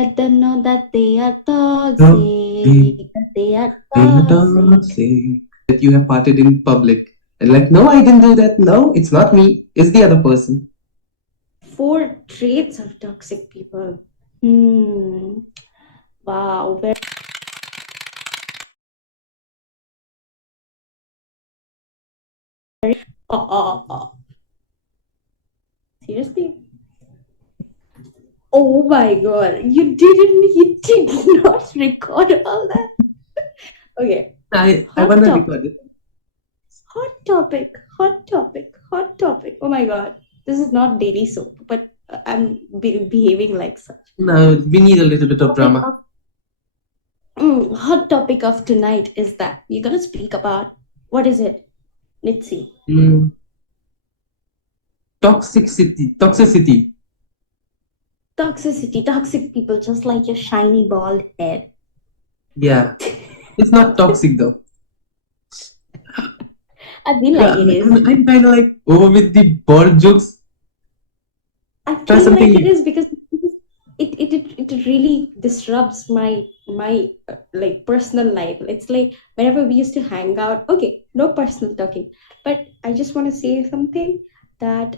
Let them know that they are Toxic, toxic. That they are they are toxic. toxic. That you have farted in public. And like, no, I didn't do that. No, it's not me. It's the other person. 4 traits of toxic people. Hmm. Wow. Very. Oh. Seriously? Oh my god. You did not record all that. Okay. I Hot wanna topic. record it. Hot topic. Hot topic. Hot topic. Oh my god. This is not daily soap, but I'm behaving like such. No, we need a little bit of Topic drama. of hot topic of tonight is that we're gonna speak about what is it? Let's see. Mm, toxicity. Toxicity. Toxicity, toxic people, just like your shiny bald head. Yeah. It's not toxic though. I feel Yeah, like it is. I'm kind of like over with the board jokes. I Try feel something like it new. is because it really disrupts my like personal life. It's like whenever we used to hang out. Okay, no personal talking, but I just want to say something that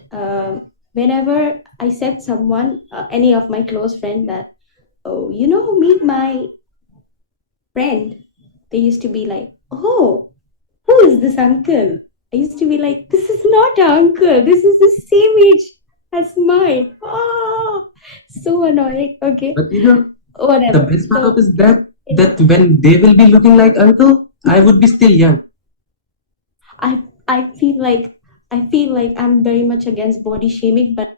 whenever I said someone, any of my close friend that, oh, meet my friend, they used to be like, oh, who is this uncle? I used to be like, this is not our uncle. This is the same age as mine. Oh, so annoying. Okay, But you know, the whatever. best part of So, is that when they will be looking like uncle, I would be still young. I I feel like I'm very much against body shaming, but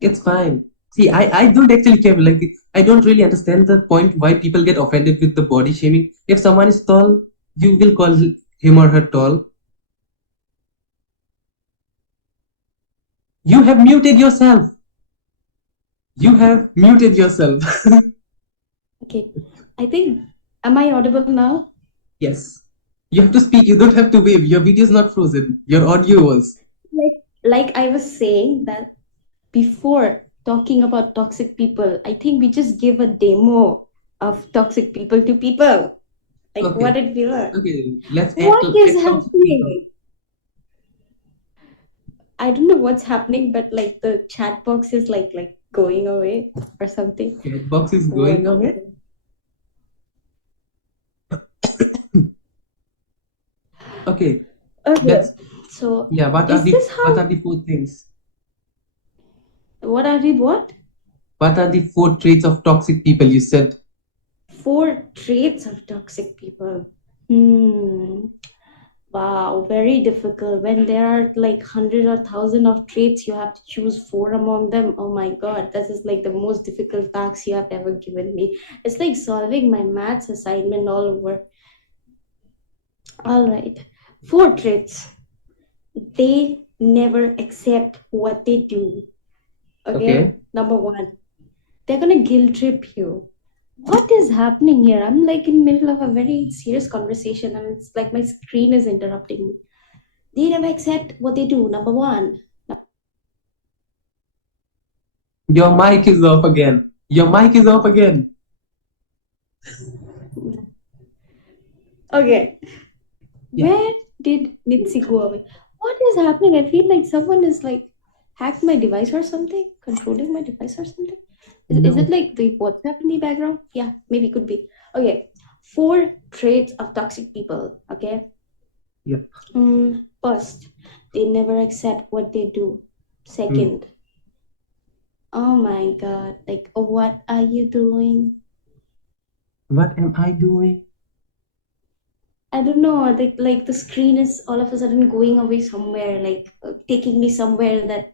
It's fine. See, I don't actually care. Like, I don't really understand the point why people get offended with the body shaming. If someone is tall, you will call him or her tall. You have muted yourself. You have muted yourself. okay. I think, am I audible now? Yes. You have to speak. You don't have to wave. Your video is not frozen. Your audio was. Like I was saying that before talking about toxic people, I think we just give a demo of toxic people to people. Like what Okay. did we learn? Okay. Let's What is act toxic people. happening? I don't know what's happening, but like the chat box is like going away or something. Chat box is going What? away. Okay. Okay. Let's. So Yeah. is this What how? are the four things? What are the what? What are the four traits of toxic people you said? 4 traits of toxic people. Hmm. Wow, very difficult. When there are like hundred or thousand of traits, you have to choose 4 among them. Oh my God, this is like the most difficult task you have ever given me. It's like solving my maths assignment all over. All right. 4 traits. They never accept what they do. Okay? Okay. Number one, they're gonna guilt trip you. What is happening here? I'm like in middle of a very serious conversation and it's like my screen is interrupting me. They never accept what they do. Number one. Your mic is off again. Your mic is off again. Okay. Yeah. Where did Nitsi go away? What is happening? I feel like someone is like hacked my device or something, controlling my device or something. Is it No. like the WhatsApp in the background? Yeah, maybe could be. Okay. 4 traits of toxic people. Okay. Yeah. First, they never accept what they do. Hmm. Second, oh my god, like, what are you doing? What am I doing? I don't know, like the screen is all of a sudden going away somewhere, like taking me somewhere that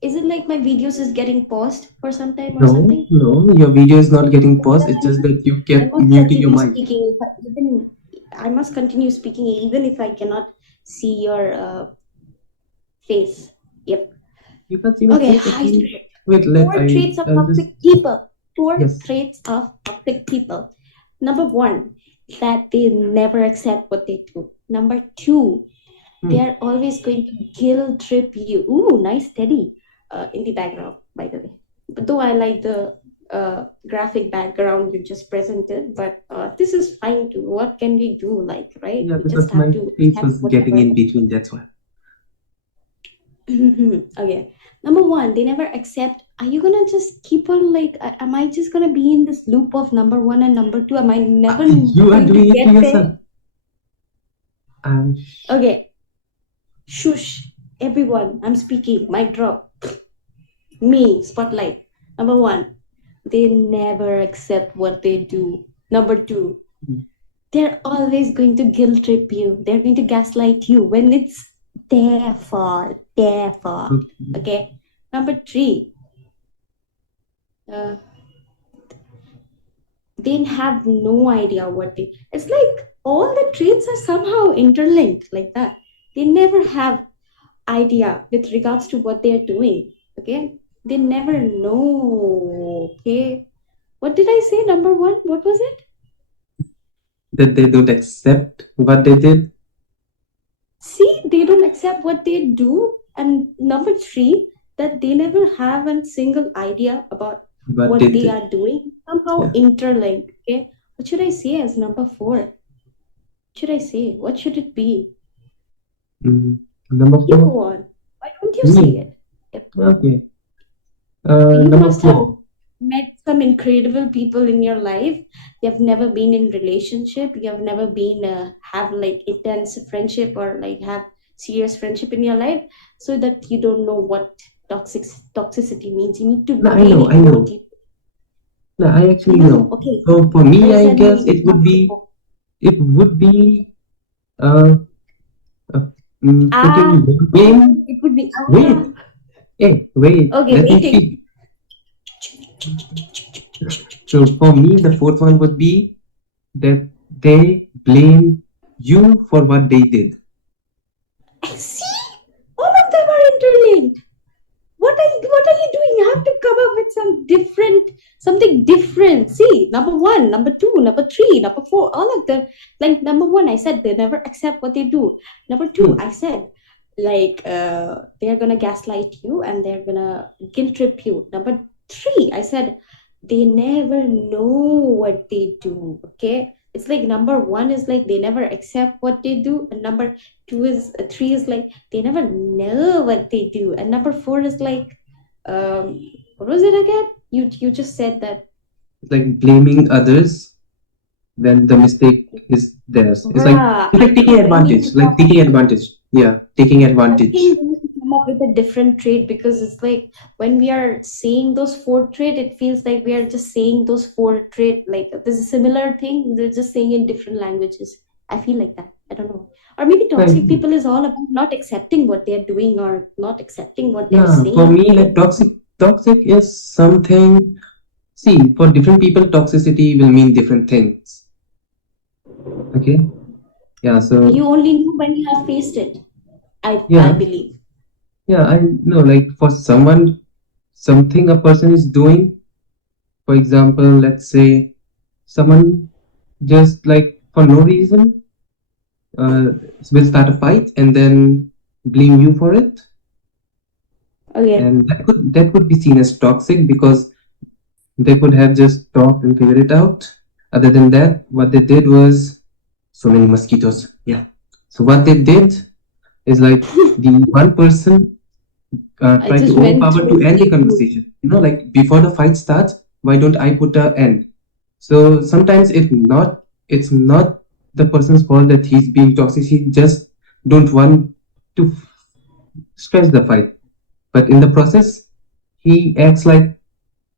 is it like my videos is getting paused for some time or No, something? no, your video is not getting paused. Then It's just that you I kept must muting your continue mic. speaking. Even I must continue speaking even if I cannot see your face. Yep. You can see my Okay, face high actually. straight. Wait, Four traits of I'll just. toxic people. Four Yes. traits of toxic people. Number one, that they never accept what they do. Number two, they Hmm. are always going to guilt trip you. Ooh, nice steady in the background, by the way. though I like the graphic background you just presented, but this is fine too. What can we do? Like, right? Yeah, We just because have my to face accept was getting whatever. in between. That's why. Okay. Number one, they never accept. Are you gonna just keep on like? Am I just gonna be in this loop of number one and number two? Am I never You are going to doing it to get there? yourself. Um, Okay. Shush. Everyone, I'm speaking. Mic drop. Me, spotlight. Number one, they never accept what they do. Number two, they're always going to guilt trip you. They're going to gaslight you when it's their fault. Their fault. okay. Okay. Number three, uh, they have no idea what they. It's like all the traits are somehow interlinked like that. They never have idea with regards to what they're doing. Okay. They never know. Okay. What did I say? Number one, what was it? That they don't accept what they did, See, they don't accept what they do. And number three, that they never have a single idea about what they what they did. are doing, somehow Yeah. interlinked. Okay. What should I say as number four? What should I say? What should it be? Mm. Number You four, go on. Why don't you say me. it? Yep. Okay. You Number must have four. met some incredible people in your life. You have never been in relationship. You have never been have like intense friendship or like have serious friendship in your life, so that you don't know what toxicity means. You need to No, I know, really I go know. deep. No, I You actually know, know. okay. So for me, I Present me guess with one people. it would be uh, uh Ah, putting blame. it would be Wait, hey, wait. okay. Let me Waiting. speak. So for me, the fourth one would be that they blame you for what they did. See, all of them are interlinked. What are you doing? You have to come up with something different. See, number one, number two, number three, number four, all of them. Like number one, I said they never accept what they do. Number two, Hmm. I said like they're gonna gaslight you and they're gonna guilt trip you. Number three, I said they never know what they do. Okay, it's like number one is like they never accept what they do, and number two is three is like they never know what they do, and number four is like um what was it again? You just said that. It's like blaming others when the mistake is theirs. Bruh, It's I like taking think we need to advantage. Like come taking up with advantage. Yeah, taking I advantage. think we need to come up with a different trait, because it's like when we are saying those four trait, it feels like we are just saying those four trait like this is a similar thing. They're just saying in different languages. I feel like that. I don't know. Or maybe Like, toxic people is all about not accepting what they're doing or not accepting what they're yeah, for saying. me, like toxic is something. See, for different people, toxicity will mean different things. Okay. Yeah. You So only know when you have faced it. I yeah, believe. yeah. I know. Like for someone, something a person is doing. For example, let's say someone just like for no reason uh, will start a fight and then blame you for it, Okay. and that could be seen as toxic because they could have just talked and figured it out. Other than that, what they did was so many mosquitoes. Yeah. So what they did is like the one person I tried just to went overpower through to end the the group. conversation. Like before the fight starts, why don't I put a end? So sometimes it's not the person's fault that he's being toxic. He just don't want to stress the fight. But in the process, he acts like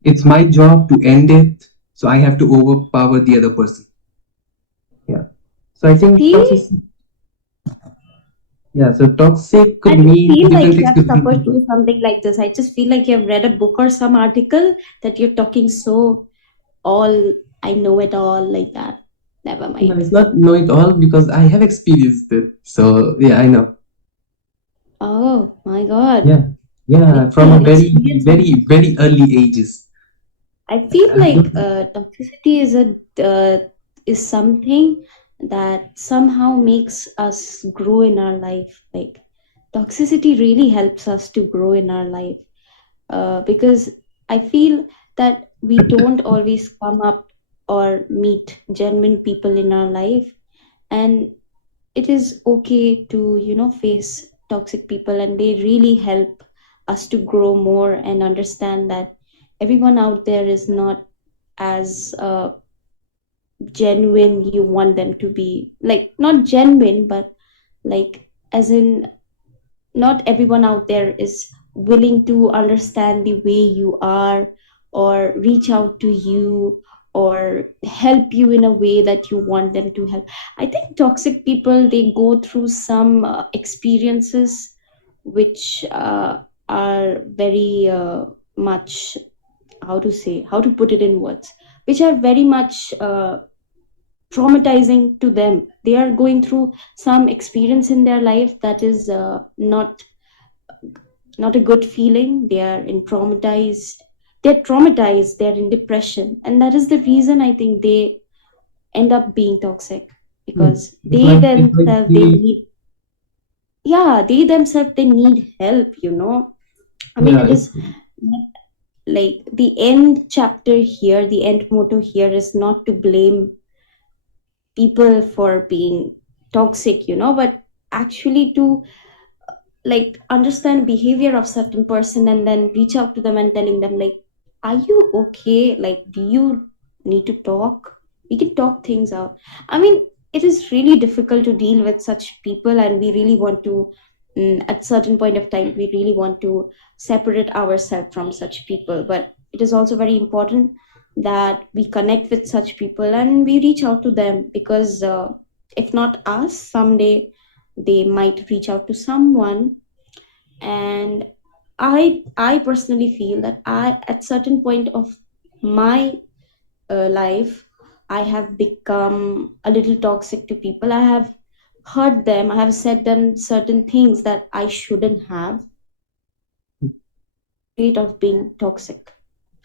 it's my job to end it, so I have to overpower the other person. Yeah. So I think toxic. See, Yeah. So toxic I could don't mean feel like different you things have to different suffered people. through something like this. I just feel like you have read a book or some article that you're talking so all I know it all like that. Never No, mind. it's not know it all because I have experienced it. So yeah, I know. Oh my God. Yeah. Yeah. With From a the very, experience of very, very early ages. I feel I like don't. toxicity is something that somehow makes us grow in our life. Like toxicity really helps us to grow in our life because I feel that we don't always come up or meet genuine people in our life, and it is okay to, face toxic people, and they really help us to grow more and understand that everyone out there is not as genuine you want them to be. Like, not genuine, but like, as in, not everyone out there is willing to understand the way you are, or reach out to you, or help you in a way that you want them to help. I think toxic people, they go through some experiences which are very much, how to put it in words, which are very much traumatizing to them. They are going through some experience in their life that is not a good feeling. They are in traumatized, they're traumatized, they're in depression, and that is the reason I think they end up being toxic, Hmm. because they It's like themselves, they the need, yeah, they themselves, they need help, I mean, yeah it it's is not, like, the end chapter here, the end motto here is not to blame people for being toxic, but actually to, like, understand behavior of certain person, and then reach out to them and telling them, like, are you okay, like, do you need to talk? We can talk things out. I mean, it is really difficult to deal with such people, and we really want to, at certain point of time, we really want to separate ourselves from such people, but it is also very important that we connect with such people and we reach out to them, because if not us, someday they might reach out to someone. And I personally feel that I, at certain point of my life, I have become a little toxic to people. I have hurt them, I have said them certain things that I shouldn't have, rate of being toxic.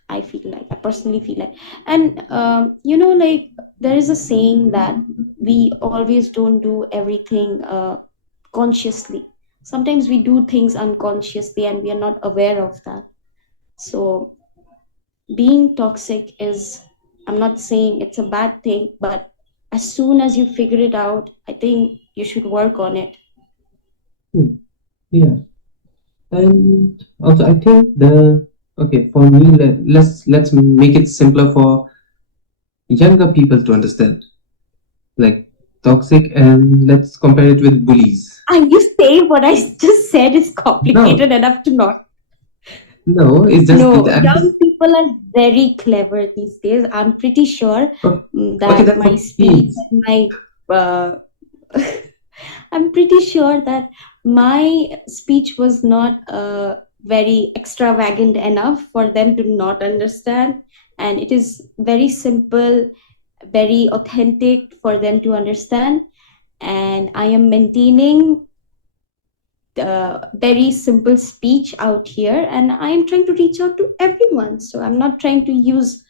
I feel like, I personally feel like. And like, there is a saying that we always don't do everything consciously. Sometimes we do things unconsciously and we are not aware of that. So being toxic is, I'm not saying it's a bad thing, but as soon as you figure it out, I think you should work on it. hmm, yeah. And also I think the okay for me let's make it simpler for younger people to understand, like toxic, and let's compare it with bullies. Are you saying what I just said is No, complicated enough to not? no, it's just No, I'm young just people are very clever these days. I'm pretty sure okay, okay, that that's my for speech teens. and my uh, I'm pretty sure that my speech was not very extravagant enough for them to not understand, and it is very simple, very authentic for them to understand. And I am maintaining very simple speech out here, and I am trying to reach out to everyone, so I'm not trying to use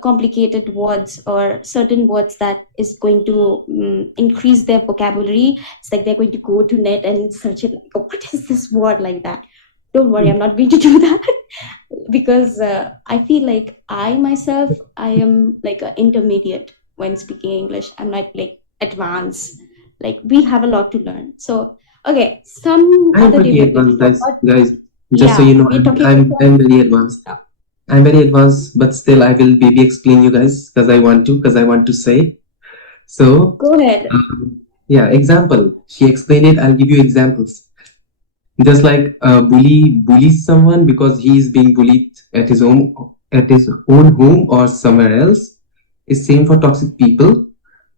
complicated words or certain words that is going to increase their vocabulary. It's like they're going to go to net and search it, like, oh, what is this word, like that. Don't worry, I'm not going to do that. Because I feel like I myself, I am like an intermediate when speaking English. I'm not like advanced. Like, we have a lot to learn. So okay, some I'm other day pretty we are going to advanced, talk guys. about, Guys, just so yeah, you know, we're talking I'm about very advanced. stuff. I'm very advanced, but still I will maybe explain you guys because I want to say. So, Go ahead. yeah, example. She explained it. I'll give you examples. Just like a bully bullies someone because he is being bullied at his own home or somewhere else. Is same for toxic people.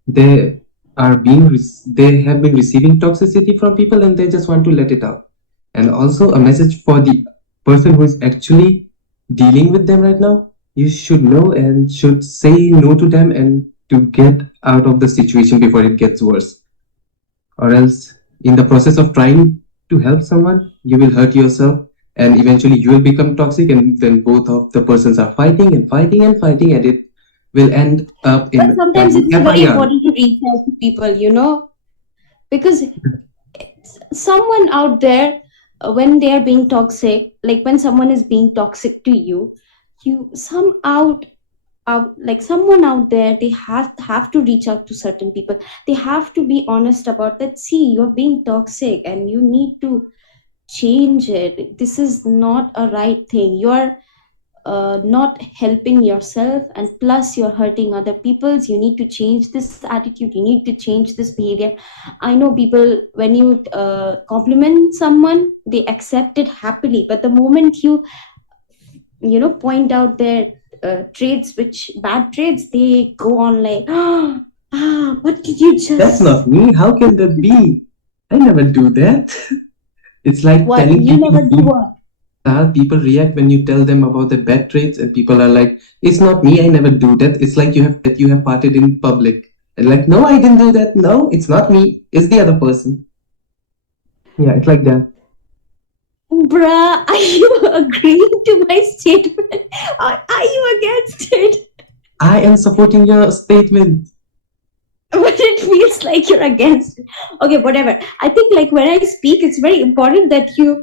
They they have been receiving toxicity from people and they just want to let it out. And also a message for the person who is actually dealing with them right now. You should know and should say no to them and to get out of the situation before it gets worse, or else in the process of trying to help someone you will hurt yourself, and eventually you will become toxic, and then both of the persons are fighting and fighting and fighting, and it will end up But in sometimes an it's very FIR. important to reach out to people, because someone out there, when they are being toxic, like when someone is being toxic to you, you some out like someone out there, they have to reach out to certain people. They have to be honest about that. See, you're being toxic and you need to change it. This is not a right thing. You're not helping yourself, and plus you're hurting other people's. You need to change this attitude, you need to change this behavior. I know people, when you compliment someone, they accept it happily, but the moment you point out their traits, which bad traits, they go on like, what did you That's just, not me. How can that be? I never do that. It's like what telling you people never do good. what? People react when you tell them about their bad traits, and people are like, "It's not me. I never do that." It's like you have partied in public, and like, "No, I didn't do that. No, it's not me. It's the other person." Yeah, it's like that. Bruh, are you agreeing to my statement, or are you against it? I am supporting your statement. But it feels like you're against it. Okay, whatever. I think like when I speak, it's very important that you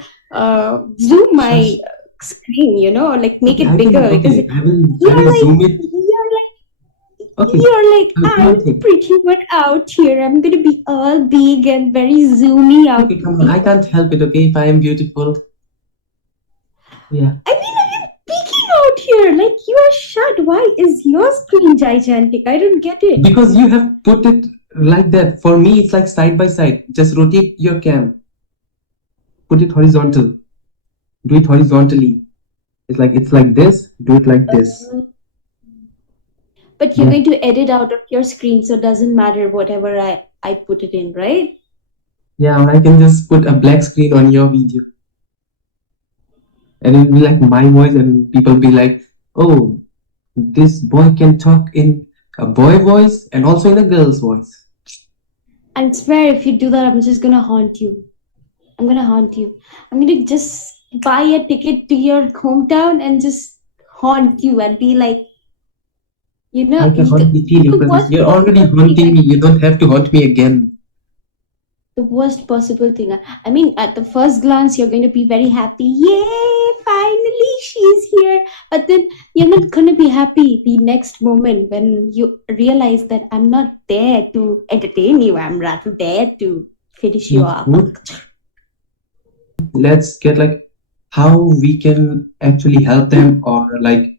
zoom my Shush. screen, or like make Okay, it I can. bigger, because Okay, I you're will like zoom it. you're like Okay, I'm one the thing. pretty one out here. I'm gonna be all big and very zoomy out Okay, to come on. I people. can't help it. Okay, if I am beautiful. Yeah, I'm peeking out here. Like you are shut. Why is your screen gigantic? I don't get it. because you have put it like that. For me, it's like side by side. Just rotate your cam. Put it horizontal. Do it horizontally. It's like this. Do it like this. Uh, but you're Yeah, going to edit out of your screen, so it doesn't matter whatever I put it in, right? yeah. Or I can just put a black screen on your video, and it'll be like my voice, and people be like, "Oh, this boy can talk in a boy voice and also in a girl's voice." I swear, if you do that, I'm just gonna haunt you. I'm gonna haunt you. I'm gonna just buy a ticket to your hometown and just haunt you and be like, I can already feel your the presence. worst You're already possible thing. haunting me. You don't have to haunt me again. The worst possible thing. I mean, at the first glance, you're going to be very happy. Yay! Finally, she's here. But then you're not going to be happy the next moment when you realize that I'm not there to entertain you. I'm rather there to finish you Eat off. food. Let's get like how we can actually help them, or like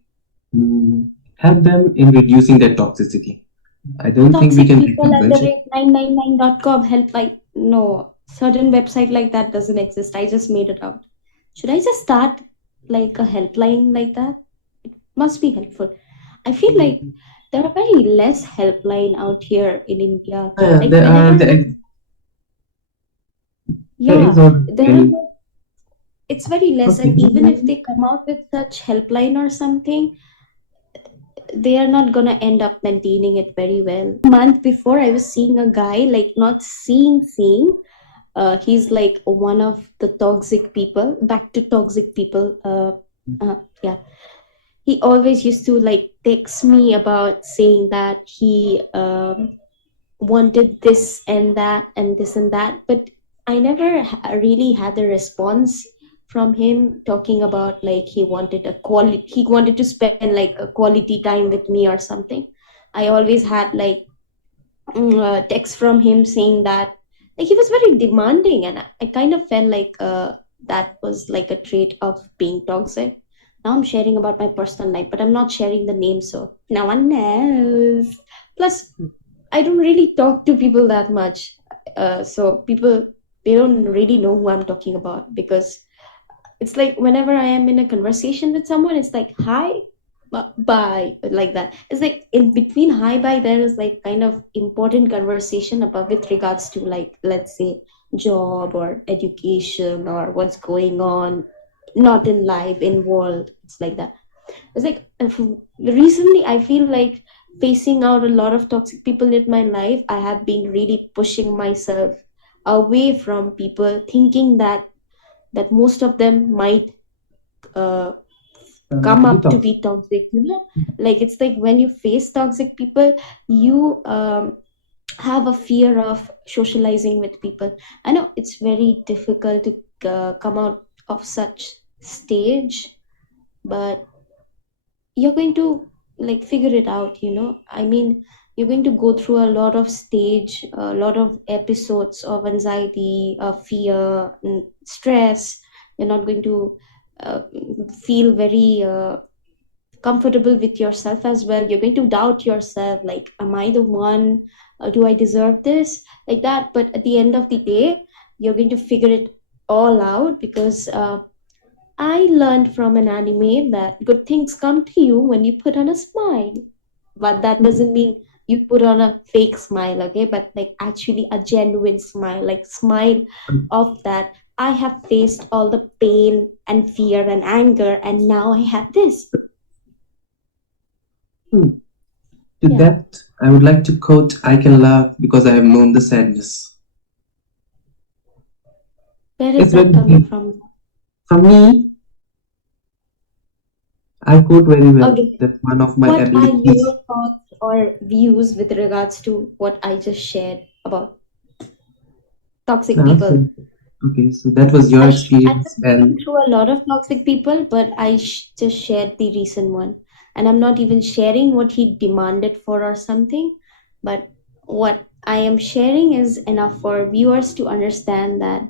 mm, help them in reducing their toxicity. I don't think we Toxic can make people them at the friendship. rate 999.com helpline. No, certain website like that doesn't exist. I just made it out. Should I just start like a helpline like that? Must be helpful. I feel like there are very less helpline out here in India. Yeah, Like whenever, there is yeah, there are already. it's very less, Okay. and even if they come out with such helpline or something, they are not gonna end up maintaining it very well. Month before, I was seeing a guy, like not seeing. He's like one of the toxic people. Back to toxic people. Yeah, he always used to like text me about saying that he wanted this and that and this and that, but I never really had a response from him talking about like he wanted to spend like a quality time with me or something. I always had like text from him saying that like he was very demanding, and I kind of felt like that was like a trait of being toxic. Now I'm sharing about my personal life, but I'm not sharing the name, so no one knows. Plus, I don't really talk to people that much, so people, they don't really know who I'm talking about, because it's like whenever I am in a conversation with someone, it's like hi, bye, like that. It's like in between hi bye, there is like kind of important conversation about with regards to like, let's say, job or education or what's going on, not in life, in world. It's like that. It's like recently I feel like facing out a lot of toxic people in my life. I have been really pushing myself away from people, thinking that most of them might uh, Turn out come to be up to toxic. be toxic. Like it's like when you face toxic people, you have a fear of socializing with people. I know it's very difficult to come out of such stage, but you're going to like figure it out, you know. I mean, you're going to go through a lot of stage, a lot of episodes of anxiety, of fear, stress. You're not going to uh, feel very comfortable with yourself as well. You're going to doubt yourself, like, am I the one? Do I deserve this? Like that. But at the end of the day, you're going to figure it all out, because I learned from an anime that good things come to you when you put on a smile. But that doesn't mean you put on a fake smile, okay? But like actually a genuine smile, like smile of that. I have faced all the pain and fear and anger, and now I have this. Hmm. To Yeah. that, I would like to quote, I can laugh because I have known the sadness. Where is It's very that coming deep. from? From me, I quote very well. Okay. That's one of my What are abilities. your thoughts or views with regards to what I just shared about toxic Now, people? so, okay, so that was your I've experience, been going and through a lot of toxic people, but just shared the recent one. And I'm not even sharing what he demanded for or something, but what I am sharing is enough for viewers to understand that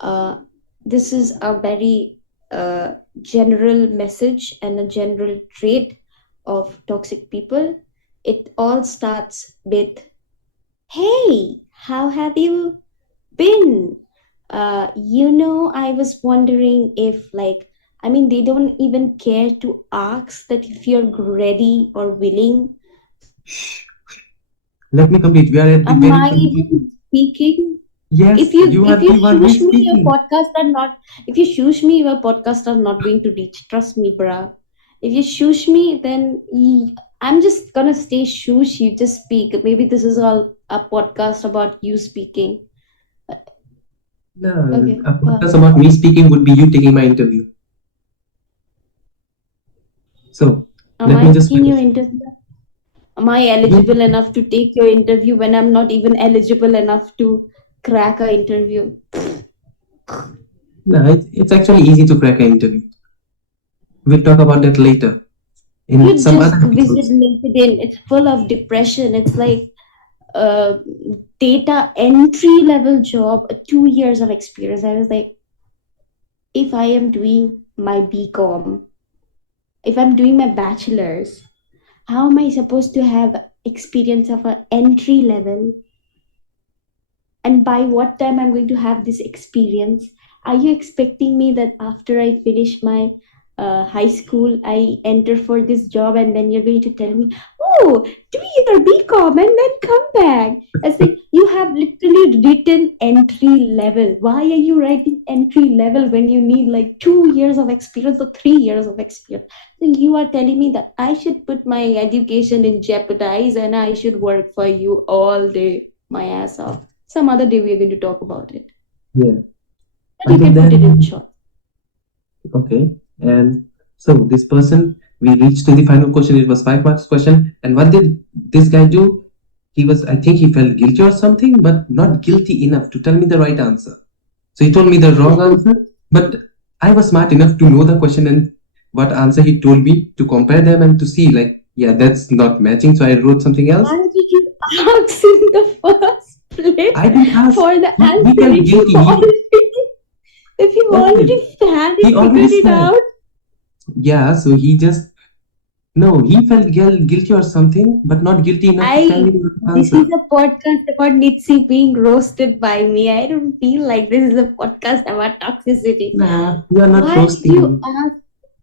uh, this is a very general message and a general trait of toxic people. It all starts with, hey, how have you been? I was wondering if, like, I mean, they don't even care to ask that if you're ready or willing. shh, let me complete. We are at the Am very I complete. even speaking? Yes, you If are you the one who shush is me, your speaking. podcast are not. If you shush me, your podcast are not going to reach. Trust me, bruh. If you shush me, then I'm just gonna stay shush. You just speak. Maybe this is all a podcast about you speaking. No, Okay. a podcast about me speaking would be you taking my interview. So Am let I me just taking your finish. interview? Am I eligible You, enough to take your interview when I'm not even eligible enough to crack a interview? no, it's actually easy to crack an interview. We'll talk about that later in You some other just visit episodes. LinkedIn. It's full of depression. It's like uh, data entry level job, 2 years of experience. I was like, if I am doing my BCom, if I'm doing my bachelor's, how am I supposed to have experience of an entry level, and by what time I'm going to have this experience? Are you expecting me that after I finish my high school, I enter for this job, and then you're going to tell me, oh, do your BCom and then come back? I say, you have literally written entry level. Why are you writing entry level when you need like 2 years of experience or 3 years of experience? So you are telling me that I should put my education in jeopardize and I should work for you all day, my ass off. Some other day we're going to talk about it. Yeah. But you Until can put it in then, short. okay. And so this person, we reached to the final question. It was 5 marks question. And what did this guy do? He was, I think he felt guilty or something, but not guilty enough to tell me the right answer. So he told me the wrong answer, but I was smart enough to know the question and what answer he told me to compare them and to see like, yeah, that's not matching. So I wrote something else. Why did you ask in the first place I didn't ask. for the He answer felt guilty. if you Okay, already had he it already figured it said. out? Yeah, so he just, no, he felt guilty or something, but not guilty enough to tell me I the right This is answer. a podcast about Nitsi being roasted by me. I don't feel like this is a podcast about toxicity. Nah, you are not Why did roasting you me. ask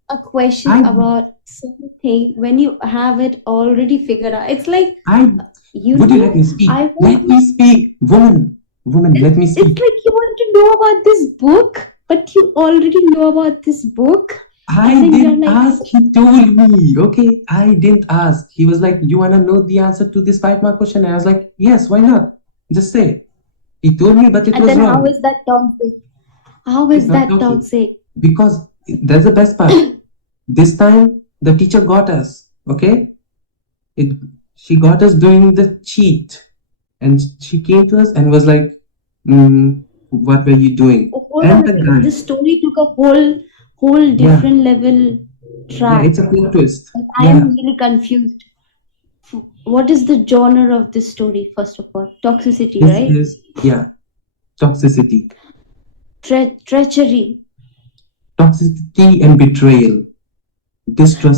a question I, about something when you have it already figured out? It's like, I, you would you know, let me speak? I Let want me speak. Woman, let me it's speak. like you want to know about this book, but you already know about this book, and I then you're didn't like, ask, he told me. Okay, I didn't ask. He was like, you wanna know the answer to this 5 mark question? And I was like, yes, why not? Just say. He told me, but it and was then how wrong. is that toxic? How It's is not that toxic. toxic? Because that's the best part. This time the teacher got us. Okay? It She got us doing the cheat. And she came to us and was like, what were you doing? Oh, hold on And a the second. guy, The story took a whole yeah, different level. Yeah, track. it's a plot twist. Like, I am Yeah, really confused. What is the genre of this story, first of all? Toxicity, this right? is, yeah, toxicity. Treachery. Toxicity and betrayal,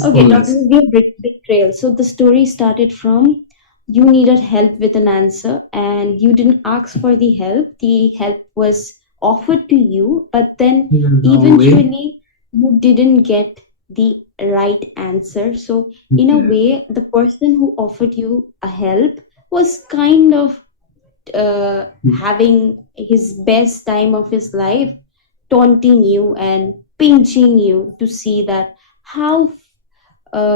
Okay, distrustfulness. toxicity and betrayal. So the story started from you needed help with an answer and you didn't ask for the help. The help was offered to you, but then In the wrong way. eventually you didn't get the right answer. So in a Yeah. way, the person who offered you a help was kind of having his best time of his life, taunting you and pinching you to see that how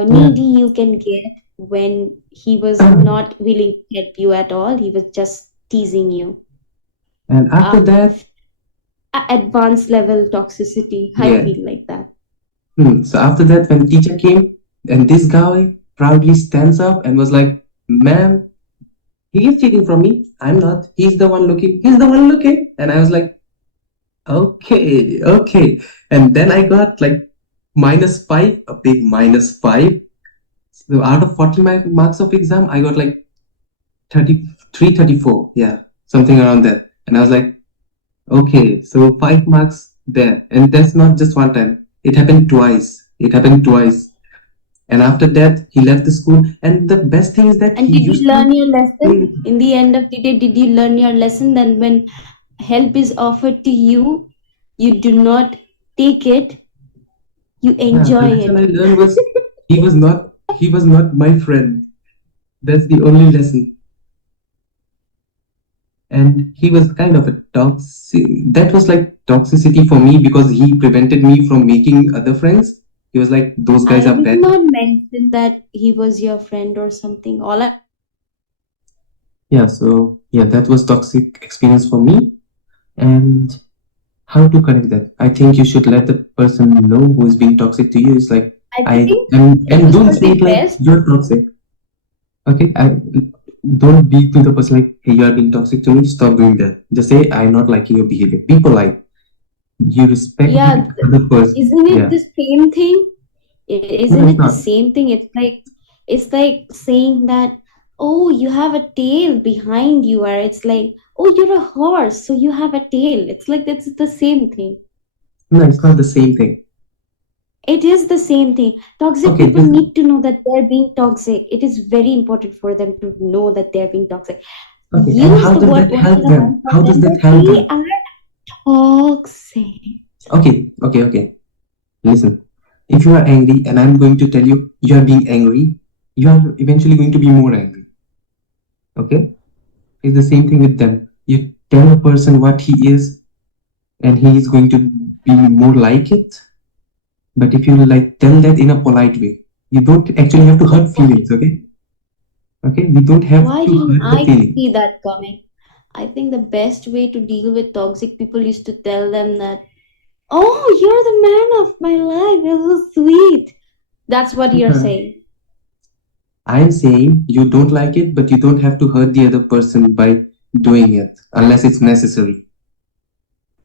Yeah. needy you can get when he was not willing to help you at all. He was just teasing you. And after Um, that, advanced level toxicity. I yeah. feel like that. So after that, when teacher came, and this guy proudly stands up and was like, "Ma'am, he is cheating from me. I'm not. He's the one looking. He's the one looking." And I was like, "Okay, okay." And then I got like -5, a big -5. So out of 40 marks of exam, I got like 33, 34. Yeah, something around that. And I was like, okay, so 5 marks there. And that's not just one time. It happened twice. It happened twice. And after that, he left the school. And the best thing is that And he did you used to learn your lesson? play. In the end of the day, did you learn your lesson? Then when help is offered to you, you do not take it, you Yeah, the enjoy lesson I it. learned was he was not my friend. That's the only lesson. And he was kind of a toxic. That was like toxicity for me because he prevented me from making other friends. He was like, those guys I are did bad. not mention that he was your friend or something. All I said was Yeah, so yeah, that was toxic experience for me. And how to connect that? I think you should let the person know who is being toxic to you. It's like I I think it and was don't for say the it like best. you're toxic. Okay, don't be to the person like, hey, you are being toxic to me. Stop doing that. Just say I'm not liking your behavior. Be polite. You respect Yeah, the other person. isn't it Yeah. the same thing? No, Isn't it's it the not. same thing? It's like saying that, oh, you have a tail behind you, or it's like, oh, you're a horse, so you have a tail. It's like it's the same thing. No, it's not the same thing. It is the same thing. Toxic Okay, people just need to know that they're being toxic. It is very important for them to know that they're being toxic. okay. And Use how the does word that once help in a while them? for How does them that that help they them? are toxic. Okay, okay, okay. Listen. If you are angry and I'm going to tell you you are being angry, you are eventually going to be more angry. Okay? It's the same thing with them. You tell a person what he is, and he is going to be more like it. But if you like tell that in a polite way, you don't actually have to hurt Why? feelings. Okay? Okay? We don't have Why to didn't hurt the I feelings. see that coming? I think the best way to deal with toxic people is to tell them that, oh, you're the man of my life. You're so sweet. That's what you're saying. I am saying you don't like it, but you don't have to hurt the other person by doing it unless it's necessary.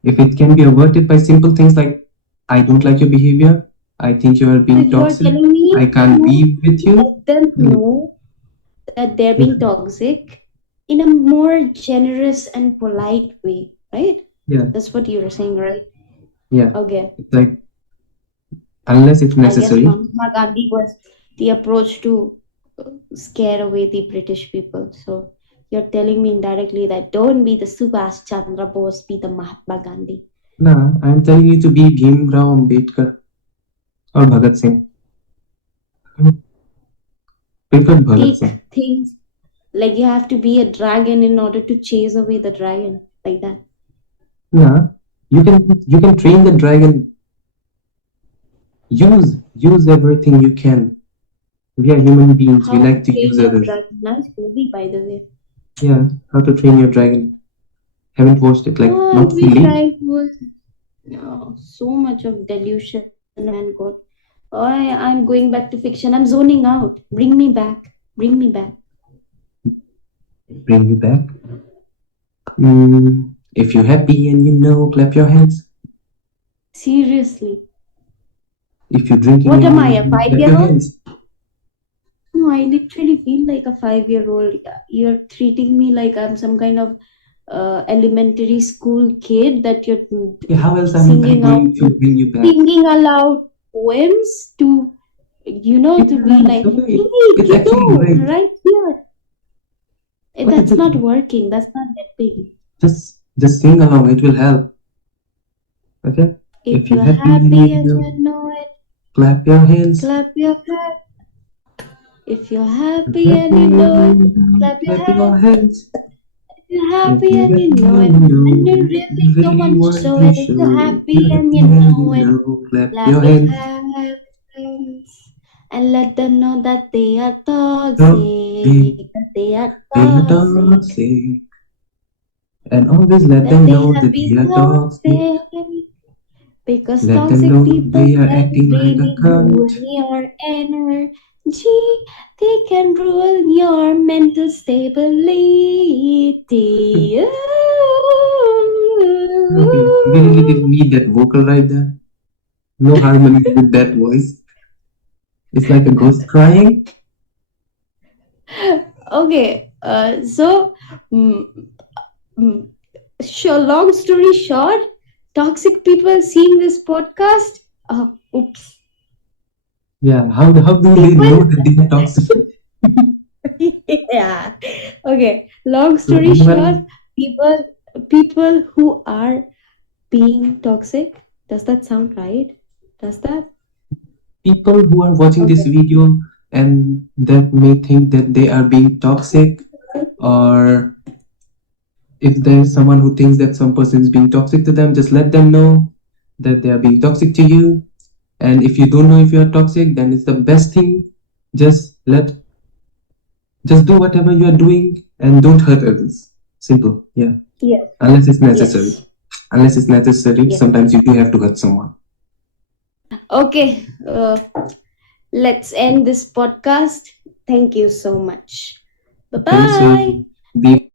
If it can be averted by simple things like, I don't like your behavior, I think you are So being you're toxic, telling I me can't to be with you. let them Mm, know that they're being mm, toxic in a more generous and polite way, right? yeah, That's what you're saying, right? yeah. Okay. It's like, unless it's I guess necessary. Mahatma Gandhi was the approach to scare away the British people. So you're telling me indirectly that don't be the Subhash Chandra Bose, be the Mahatma Gandhi. Nah, I'm telling you to be Bhimrao Ambedkar or Bhagat Singh. Prefer Bhagat Take Singh. things like you have to be a dragon in order to chase away the dragon, like that. Nah, you can train the dragon. Use everything you can. We are human beings. We How to like to use train your others. dragon? Nice movie, by the way. Yeah, How to Train Your Dragon. Haven't watched it, like Oh, I not wish fully. I was. Oh, so much of delusion, man. God. Oh, I'm going back to fiction. I'm zoning out. Bring me back. Bring me back. Bring me back. If you're happy and you know, clap your hands. Seriously. If you're drinking What in am your I, a room, clap your 5-year-old? hands. No, I literally feel like a 5-year-old. You're treating me like I'm some kind of elementary school kid that you're Okay, how else am I singing out, going to bring you back? singing aloud poems to, to be Yeah, like, it's okay. hey, It's actually kiddo, great. right here. Okay, That's not working. That's not helping. just sing along. It will help. Okay. If If you're you're happy and happy and you you know it, clap your hands. clap your hands. If you're If happy you're and happy you and know it, you clap your clap your hands. hands. If you're If happy you're and you happy know it, and you and know you it, really you don't really want to want show to it. If you're show it. If happy you're and happy you and know you it, know, clap clap your your hands. hands and let them know that they are Don't toxic, be that they are they are toxic, toxic. And always let that them they know have that been they are toxic. toxic. Because Let them toxic know people they are can acting like a really cunt. ruin your energy. They can ruin your mental stability. Okay, we really didn't need that vocal right there. No harmony with that voice. It's like a ghost crying. Okay, so mm, mm, long story short, toxic people seeing this podcast. Oops. Yeah, how do they People. know that they are toxic? Yeah. Okay. Long So story short, anyone, people people who are being toxic. Does that sound right? Does that? people who are watching this Okay. video and that may think that they are being toxic, or if there's someone who thinks that some person is being toxic to them, just let them know that they are being toxic to you. And if you don't know if you are toxic, then it's the best thing. Just let, just do whatever you are doing and don't hurt others. Simple. Yeah. Yes. Unless it's necessary. Yes. Unless it's necessary, Yes. sometimes you do have to hurt someone. Okay. Let's end this podcast. Thank you so much. Bye Okay, so bye. we will